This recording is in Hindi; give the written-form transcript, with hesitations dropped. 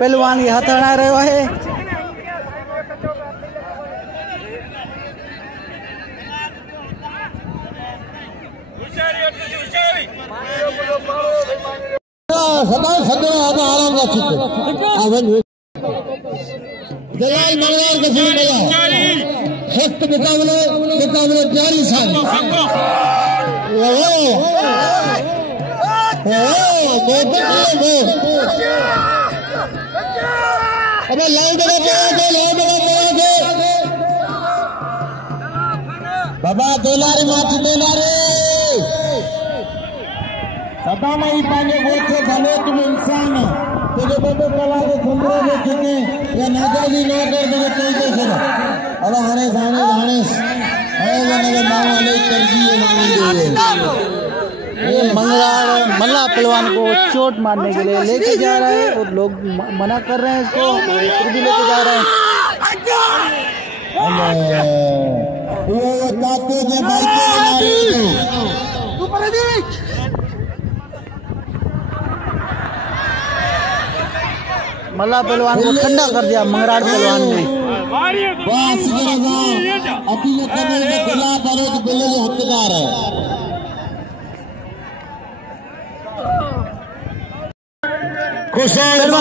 पहलवान ये हाथ हड़ा रहे है। दलाल मंगलार के फिर मिला हस्त मुकाबले जारी सन अबे लाइन बाबा देलारी माची देलारी सदा नहीं पाने वो भले तुम इंसान तुझे बड़े कला के सुंदर में कितने या नागाजी ना कर दे तो कैसे अब हने जाने अरे वो मामा नहीं कर दिए ये मंगलार मल्ला पहलवान को चोट मारने के लिए लेके जा रहा है और लोग मना कर रहे हैं इसको, फिर भी लेके जा रहे हैं। वो ताते ने भाई मल्ला पहलवान को ठंडा कर दिया मंगराड़ पहलवान ने। अपने कमरे में खिलाफ आरोप बिल्ले हत्यार है।